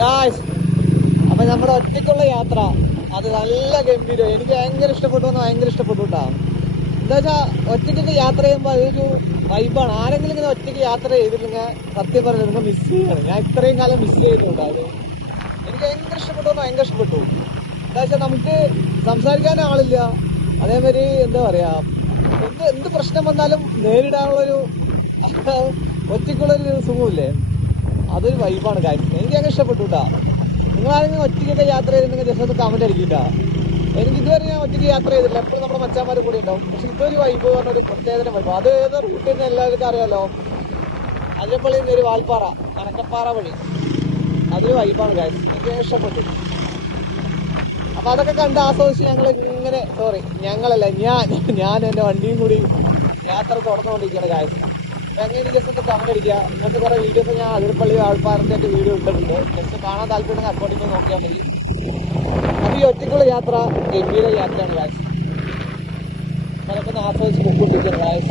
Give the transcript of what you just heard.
Guys, അപ്പൊ നമ്മുടെ ഒറ്റയ്ക്കുള്ള യാത്ര അത് നല്ല ഗംഭീരം. എനിക്ക് ഭയങ്കര ഇഷ്ടപ്പെട്ടു, ഭയങ്കര ഇഷ്ടപ്പെട്ടു കേട്ടോ. എന്താ വെച്ചാ ഒറ്റയ്ക്കൊക്കെ യാത്ര ചെയ്യുമ്പോൾ അതൊരു വൈബാണ്. ആരെങ്കിലും ഇങ്ങനെ ഒറ്റയ്ക്ക് യാത്ര ചെയ്തിട്ടുണ്ടെങ്കിൽ സത്യം പറയുന്നത് നിങ്ങൾ മിസ് ചെയ്യണം. ഞാൻ ഇത്രയും കാലം മിസ് ചെയ്തിട്ടുണ്ട്. അത് എനിക്ക് ഭയങ്കര ഇഷ്ടപ്പെട്ടു, ഭയങ്കര ഇഷ്ടപ്പെട്ടു. എന്താ വെച്ചാൽ നമുക്ക് സംസാരിക്കാൻ ആളില്ല. അതേമാതിരി എന്താ പറയാ, എന്ത് പ്രശ്നം വന്നാലും നേരിടാനുള്ളൊരു ഒറ്റയ്ക്കുള്ളൊരു സുഖമില്ലേ, അതൊരു വൈബാണ് കാര്യം. എനിക്ക് അങ്ങനെ ഇഷ്ടപ്പെട്ടു കേട്ടോ. നിങ്ങളാരെങ്കിലും ഒറ്റയ്ക്കൊക്കെ യാത്ര ചെയ്തിട്ടുണ്ടെങ്കിൽ ജസ്റ്റ് ഒന്ന് കമന്റ് അടിക്കില്ല. എനിക്ക് ഇതുവരെ ഞാൻ ഒറ്റയ്ക്ക് യാത്ര ചെയ്തിട്ടില്ല. എപ്പോഴും നമ്മുടെ മച്ചാന്മാരെ കൂടി ഉണ്ടാവും. പക്ഷെ ഇതൊരു വൈബ് പറഞ്ഞ ഒരു പ്രത്യേകതരം വൈബ്. അത് ഏതൊരു കുട്ടിയെന്ന് എല്ലാവർക്കും അറിയാലോ. അതിരപ്പള്ളിയിൽ നിന്ന് ഒരു വാൽപ്പാറ കനക്കപ്പാറ വഴി, അതൊരു വൈബാണ് കാര്യം. എനിക്ക് ഇഷ്ടപ്പെട്ടു. അപ്പൊ അതൊക്കെ കണ്ട് ആസ്വദിച്ച് ഞങ്ങളല്ല ഞാൻ എന്റെ വണ്ടിയും കൂടി യാത്ര തുടർന്നുകൊണ്ടിരിക്കുകയാണ് കാര്യം. എങ്ങനെ ജസ്റ്റ് ഒന്ന് കമന്റ് അടിക്കുക. ഇങ്ങനത്തെ കുറെ വീഡിയോസ് ഞാൻ അതിരപ്പള്ളി വാൾപ്പാറന്റെ വീഡിയോ ഇട്ടിട്ടുണ്ട്. ജസ്റ്റ് കാണാൻ താല്പര്യം അക്കൗണ്ടിൽ പോയി നോക്കിയാൽ മതി. അപ്പൊ ഈ ഒറ്റയ്ക്കുള്ള യാത്ര ഗംഭീര യാത്രയാണ് കാര്യം. അതൊക്കെ ഒന്ന് ആസ്വദിച്ച് പൊക്കൊണ്ടിരിക്കുകയാണ് കാര്യം.